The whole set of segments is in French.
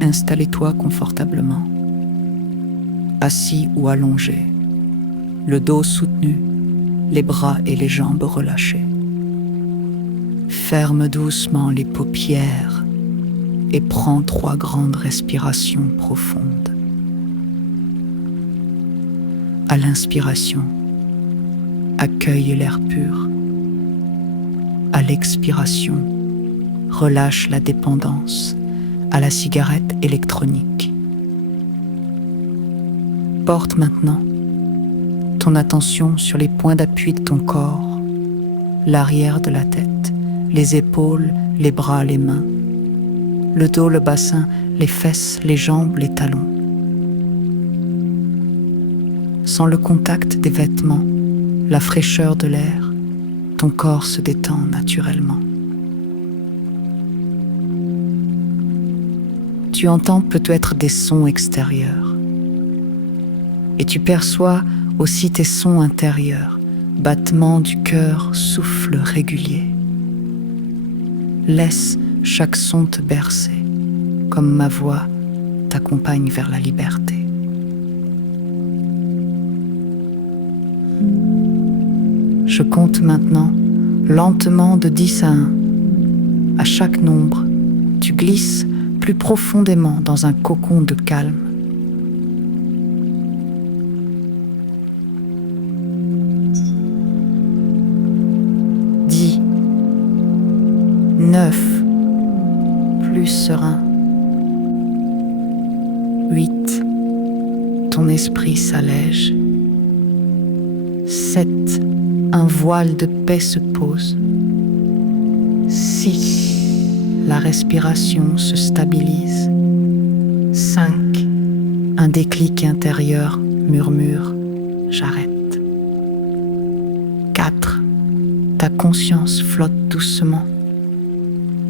Installez-toi confortablement, assis ou allongé, le dos soutenu, les bras et les jambes relâchés. Ferme doucement les paupières et prends 3 grandes respirations profondes. À l'inspiration, accueille l'air pur. À l'expiration, relâche la dépendance à la cigarette électronique. Porte maintenant ton attention sur les points d'appui de ton corps, l'arrière de la tête, les épaules, les bras, les mains, le dos, le bassin, les fesses, les jambes, les talons. Sans le contact des vêtements, la fraîcheur de l'air, ton corps se détend naturellement. Tu entends peut-être des sons extérieurs et tu perçois aussi tes sons intérieurs, battements du cœur, souffle régulier. Laisse chaque son te bercer, comme ma voix t'accompagne vers la liberté. Je compte maintenant, lentement de 10 à 1. À chaque nombre, tu glisses plus profondément dans un cocon de calme. 10, 9, plus serein. 8, ton esprit s'allège. 7, un voile de paix se pose. 6, la respiration se stabilise. 5, un déclic intérieur murmure « J'arrête ». 4, ta conscience flotte doucement.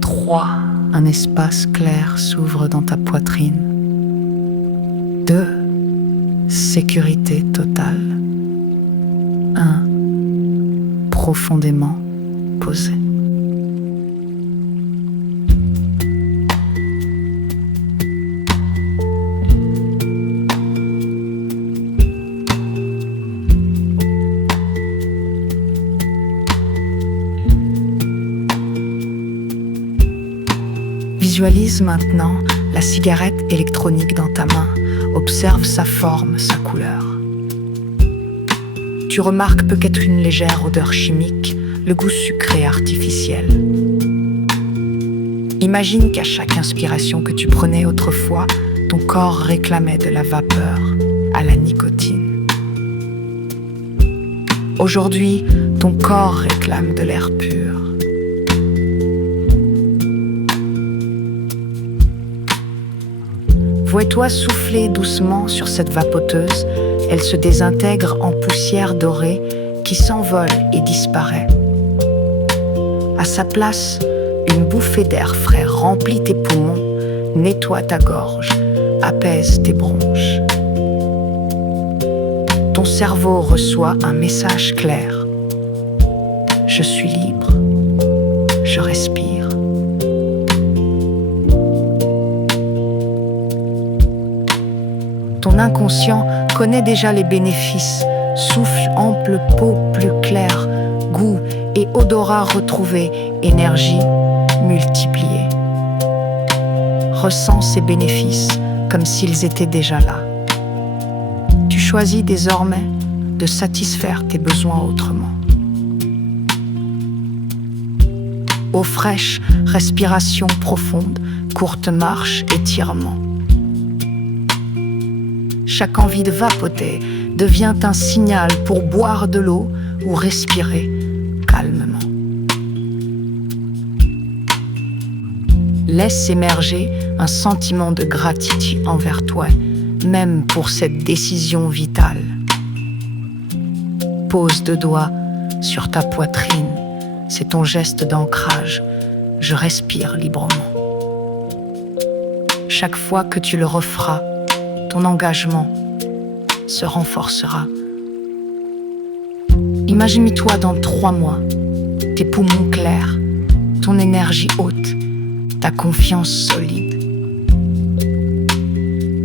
3, un espace clair s'ouvre dans ta poitrine. 2, sécurité totale. 1, profondément posé. Visualise maintenant la cigarette électronique dans ta main. Observe sa forme, sa couleur. Tu remarques peut-être une légère odeur chimique, le goût sucré artificiel. Imagine qu'à chaque inspiration que tu prenais autrefois, ton corps réclamait de la vapeur, à la nicotine. Aujourd'hui, ton corps réclame de l'air pur. Vois-toi souffler doucement sur cette vapoteuse. Elle se désintègre en poussière dorée qui s'envole et disparaît. À sa place, une bouffée d'air frais remplit tes poumons, nettoie ta gorge, apaise tes bronches. Ton cerveau reçoit un message clair. Je suis libre, je respire. Ton inconscient connaît déjà les bénéfices. Souffle ample, peau plus claire, goût et odorat retrouvés, énergie multipliée. Ressens ces bénéfices comme s'ils étaient déjà là. Tu choisis désormais de satisfaire tes besoins autrement. Eau fraîche, respiration profonde, courte marche, étirement. Chaque envie de vapoter devient un signal pour boire de l'eau ou respirer calmement. Laisse émerger un sentiment de gratitude envers toi, même pour cette décision vitale. Pose 2 doigts sur ta poitrine, c'est ton geste d'ancrage. Je respire librement. Chaque fois que tu le referas, ton engagement se renforcera. Imagine-toi dans 3 mois, tes poumons clairs, ton énergie haute, ta confiance solide.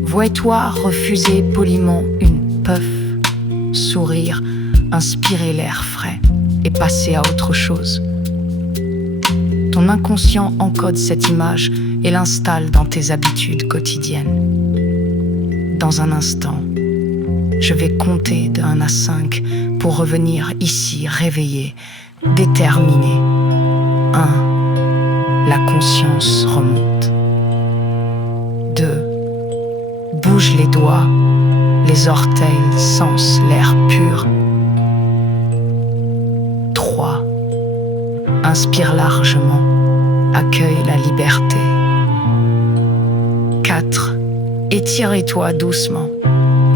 Vois-toi refuser poliment une puff, sourire, inspirer l'air frais et passer à autre chose. Ton inconscient encode cette image et l'installe dans tes habitudes quotidiennes. Dans un instant, je vais compter de 1 à 5 pour revenir ici réveillé, déterminé. 1. La conscience remonte. 2. Bouge les doigts, les orteils sensent l'air pur. 3. Inspire largement, accueille la liberté. 4. Étire-toi doucement,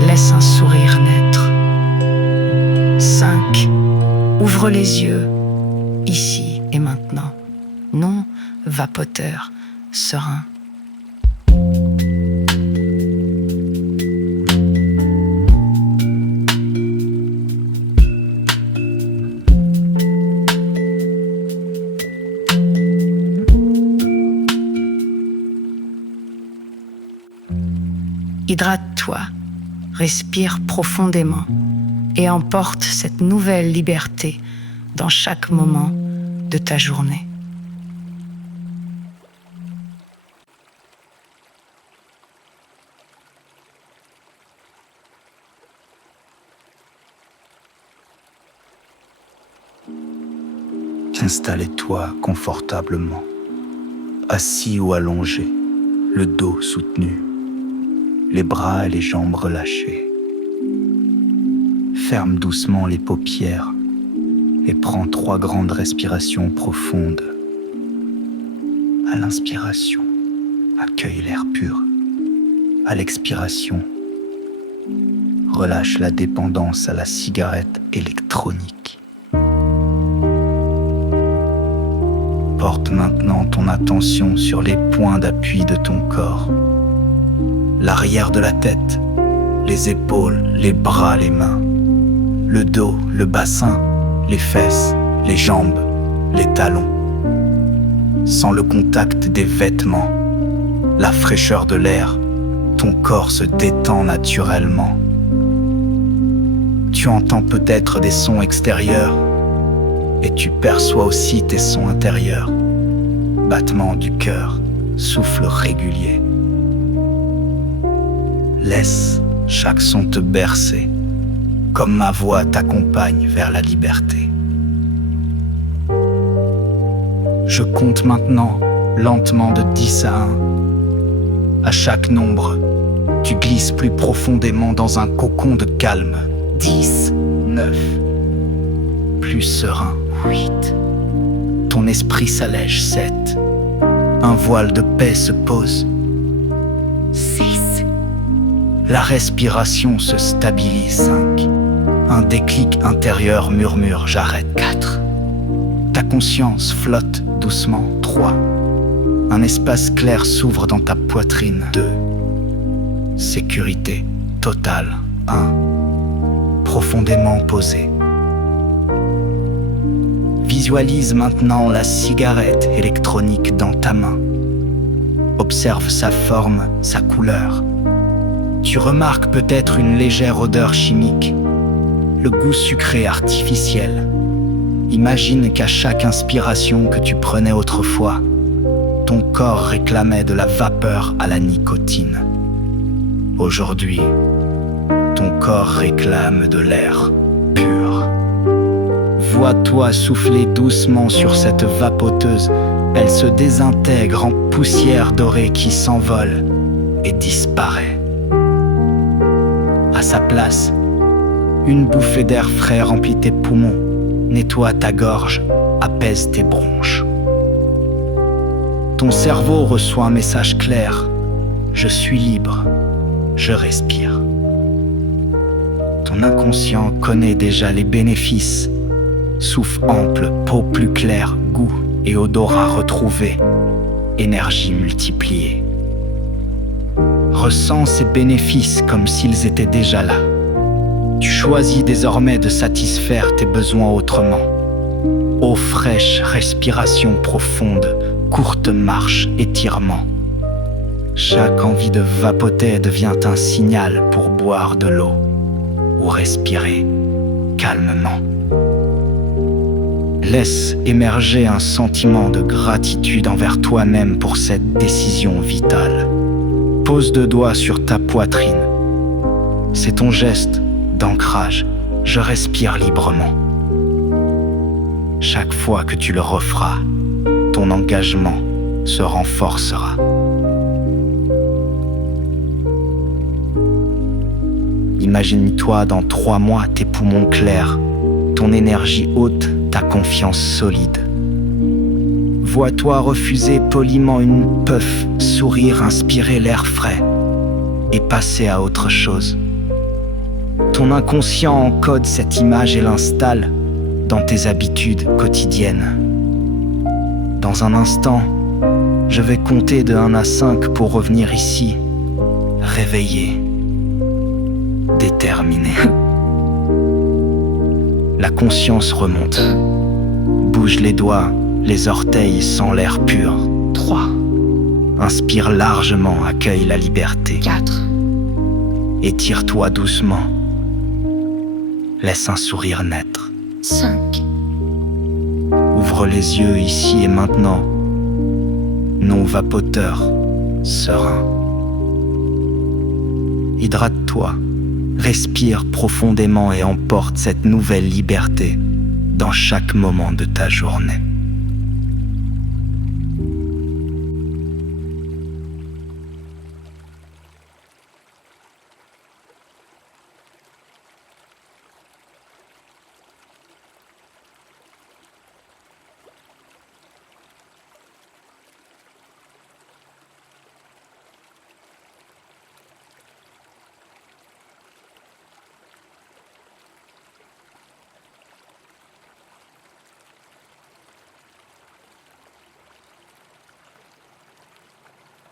laisse un sourire naître. 5. Ouvre les yeux, ici et maintenant. Non vapoteur, serein. Hydrate-toi, respire profondément et emporte cette nouvelle liberté dans chaque moment de ta journée. Installe-toi confortablement, assis ou allongé, le dos soutenu, les bras et les jambes relâchés. Ferme doucement les paupières et prends 3 grandes respirations profondes. À l'inspiration, accueille l'air pur. À l'expiration, relâche la dépendance à la cigarette électronique. Porte maintenant ton attention sur les points d'appui de ton corps. L'arrière de la tête, les épaules, les bras, les mains, le dos, le bassin, les fesses, les jambes, les talons. Sans le contact des vêtements, la fraîcheur de l'air, ton corps se détend naturellement. Tu entends peut-être des sons extérieurs et tu perçois aussi tes sons intérieurs. Battement du cœur, souffle régulier. Laisse chaque son te bercer, comme ma voix t'accompagne vers la liberté. Je compte maintenant lentement de 10 à 1. À chaque nombre, tu glisses plus profondément dans un cocon de calme. 10, 9, plus serein. 8. Ton esprit s'allège. 7. Un voile de paix se pose. 6. La respiration se stabilise. 5. Un déclic intérieur murmure, j'arrête. 4. Ta conscience flotte doucement. 3. Un espace clair s'ouvre dans ta poitrine. 2. Sécurité totale. 1. Profondément posé. Visualise maintenant la cigarette électronique dans ta main. Observe sa forme, sa couleur. Tu remarques peut-être une légère odeur chimique, le goût sucré artificiel. Imagine qu'à chaque inspiration que tu prenais autrefois, ton corps réclamait de la vapeur à la nicotine. Aujourd'hui, ton corps réclame de l'air pur. Vois-toi souffler doucement sur cette vapoteuse. Elle se désintègre en poussière dorée qui s'envole et disparaît. À sa place, une bouffée d'air frais remplit tes poumons, nettoie ta gorge, apaise tes bronches. Ton cerveau reçoit un message clair. Je suis libre, je respire. Ton inconscient connaît déjà les bénéfices. Souffle ample, peau plus claire, goût et odorat retrouvés, énergie multipliée. ressens ces bénéfices comme s'ils étaient déjà là. Tu choisis désormais de satisfaire tes besoins autrement. Eau fraîche, respiration profonde, courte marche, étirement. Chaque envie de vapoter devient un signal pour boire de l'eau ou respirer calmement. Laisse émerger un sentiment de gratitude envers toi-même pour cette décision vitale. Pose 2 doigts sur ta poitrine. C'est ton geste d'ancrage. Je respire librement. Chaque fois que tu le referas, ton engagement se renforcera. Imagine-toi dans 3 mois tes poumons clairs, ton énergie haute, ta confiance solide. Vois-toi refuser poliment une puff, sourire, inspirer l'air frais et passer à autre chose. Ton inconscient encode cette image et l'installe dans tes habitudes quotidiennes. Dans un instant, je vais compter de 1 à 5 pour revenir ici, réveillé, déterminé. La conscience remonte. Bouge les doigts, les orteils sans l'air pur. 3, Inspire largement, accueille la liberté. 4, Étire-toi doucement. Laisse un sourire naître. 5, Ouvre les yeux ici et maintenant. Non vapoteur, serein. Hydrate-toi, respire profondément et emporte cette nouvelle liberté dans chaque moment de ta journée.